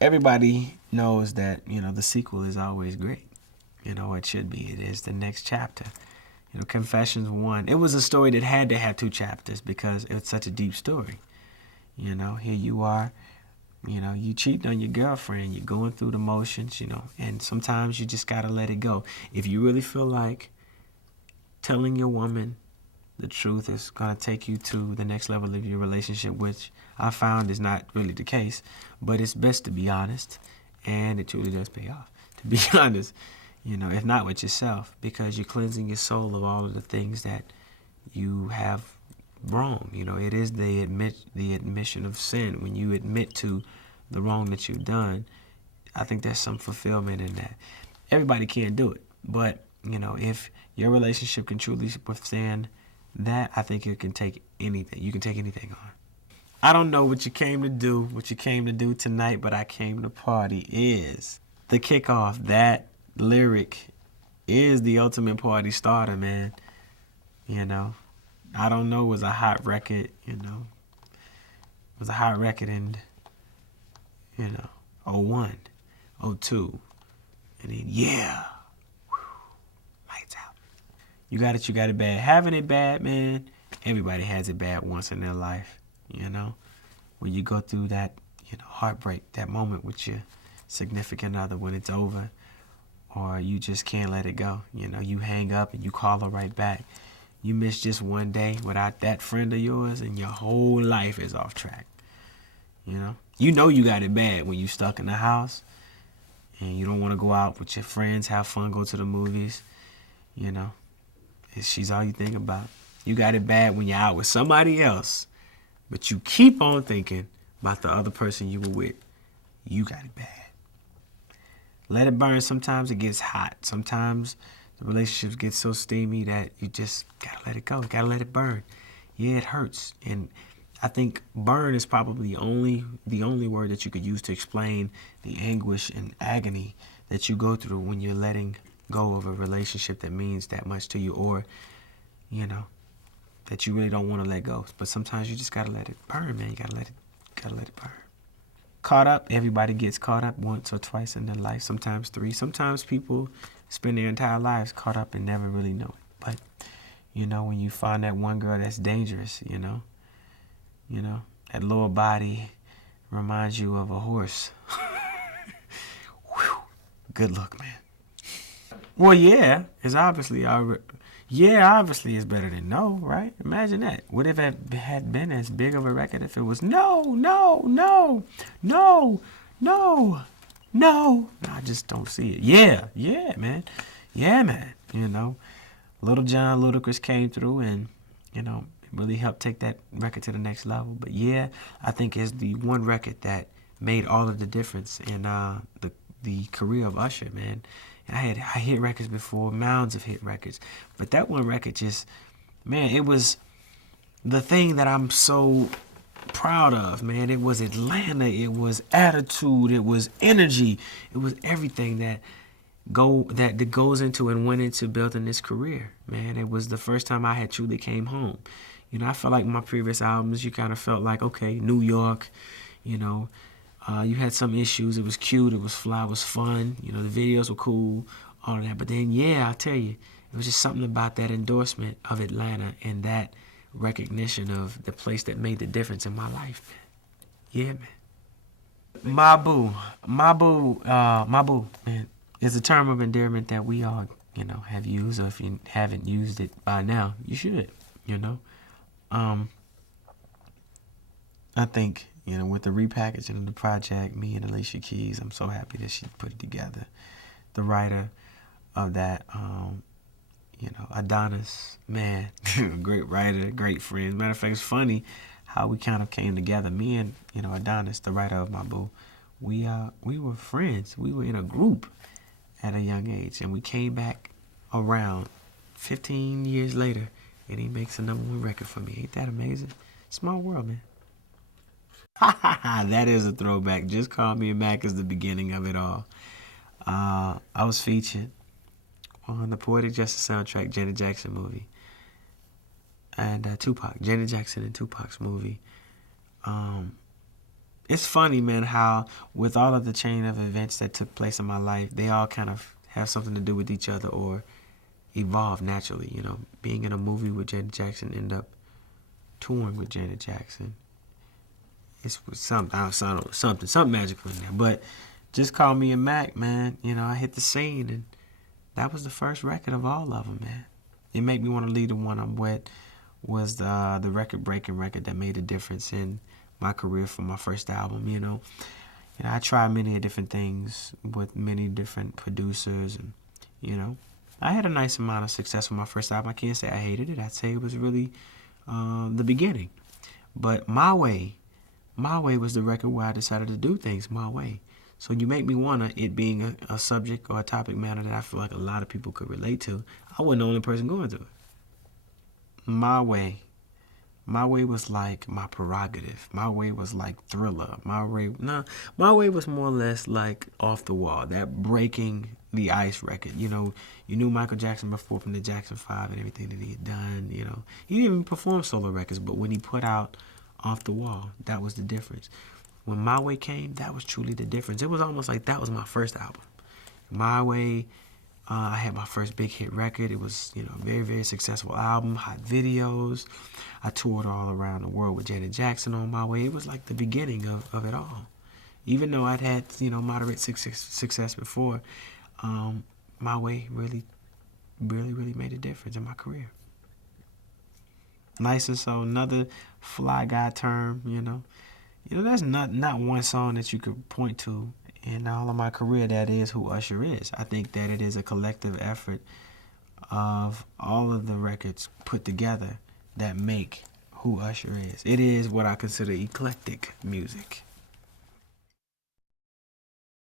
everybody knows that, the sequel is always great. It should be. It is the next chapter. Confessions 1. It was a story that had to have 2 chapters because it's such a deep story. Here you are, you cheating on your girlfriend, you're going through the motions, and sometimes you just got to let it go. If you really feel like telling your woman the truth is going to take you to the next level of your relationship, which I found is not really the case, but it's best to be honest, and it truly does pay off to be honest, if not with yourself, because you're cleansing your soul of all of the things that you have wrong. It is the admission of sin. When you admit to the wrong that you've done, I think there's some fulfillment in that. Everybody can't do it, but if your relationship can truly withstand that, I think it can take anything. You can take anything on. I don't know what you came to do tonight, but I came to party is the kickoff. That lyric is the ultimate party starter, man. I don't know, it was a hot record, It was a hot record in, '01, '02. And then, yeah, lights out. You got it bad. Having it bad, man, everybody has it bad once in their life, When you go through that, heartbreak, that moment with your significant other when it's over, or you just can't let it go. You hang up and you call her right back. You miss just one day without that friend of yours and your whole life is off track. You got it bad when you stuck in the house and you don't want to go out with your friends, have fun, go to the movies. She's all you think about. You got it bad when you're out with somebody else, but you keep on thinking about the other person you were with. You got it bad. Let it burn. Sometimes it gets hot. Sometimes the relationships get so steamy that you just gotta let it go. Gotta let it burn. Yeah, it hurts. And I think burn is probably the only word that you could use to explain the anguish and agony that you go through when you're letting go of a relationship that means that much to you, or, that you really don't want to let go. But sometimes you just gotta let it burn, man. You gotta let it burn. Caught up. Everybody gets caught up once or twice in their life, sometimes 3. Sometimes people spend their entire lives caught up and never really know it. But, when you find that one girl that's dangerous, that lower body reminds you of a horse. Whew. Good luck, man. Well, yeah, it's obviously it's better than no, right? Imagine that. Would it had been as big of a record if it was no, no, no, no, no, no? I just don't see it. Yeah, man. Yeah, man. Little John Ludacris came through and, it really helped take that record to the next level. But yeah, I think it's the one record that made all of the difference in the career of Usher, man. I had hit records before, mounds of hit records. But that one record just, man, it was the thing that I'm so proud of, man. It was Atlanta. It was attitude. It was energy. It was everything that goes into and went into building this career, man. It was the first time I had truly came home. I felt like my previous albums, you kind of felt like, okay, New York, you had some issues. It was cute. It was fly. It was fun. The videos were cool, all of that. But then, yeah, I'll tell you, it was just something about that endorsement of Atlanta and that recognition of the place that made the difference in my life, man. Yeah, man. My boo, man, is a term of endearment that we all, have used. Or if you haven't used it by now, you should, I think, with the repackaging of the project, me and Alicia Keys, I'm so happy that she put it together. The writer of that, Adonis, man, great writer, great friend. Matter of fact, it's funny how we kind of came together. Me and, Adonis, the writer of my boo, we were friends. We were in a group at a young age, and we came back around 15 years later, and he makes a #1 record for me. Ain't that amazing? Small world, man. That is a throwback. Just Call Me Mac is the beginning of it all. I was featured on the Poetic Justice soundtrack, Janet Jackson movie, and Tupac, Janet Jackson and Tupac's movie. it's funny, man, how with all of the chain of events that took place in my life, they all kind of have something to do with each other or evolve naturally. You know, being in a movie with Janet Jackson, end up touring with Janet Jackson. It's something magical in there. But just call me a Mac, man. You know, I hit the scene, and that was the first record of all of them, man. It made me want to leave the one I'm with was the record-breaking record that made a difference in my career for my first album. I tried many different things with many different producers, and I had a nice amount of success with my first album. I can't say I hated it. I'd say it was really the beginning. But My Way was the record where I decided to do things my way. So you make me wanna, it being a subject or a topic matter that I feel like a lot of people could relate to. I wasn't the only person going through it. My Way was like my prerogative. My Way was like Thriller. My Way was more or less like Off the Wall, that breaking the ice record. You knew Michael Jackson before from the Jackson 5 and everything that he had done. He didn't even perform solo records, but when he put out Off the Wall, that was the difference. When My Way came, that was truly the difference. It was almost like that was my first album. My Way, I had my first big hit record. It was, a very, very successful album, hot videos. I toured all around the world with Janet Jackson on My Way. It was like the beginning of it all. Even though I'd had, moderate success before, My Way really, really, really made a difference in my career. Nice and So, another fly guy term, there's not one song that you could point to in all of my career that is who Usher is. I think that it is a collective effort of all of the records put together that make who Usher is. It is what I consider eclectic music.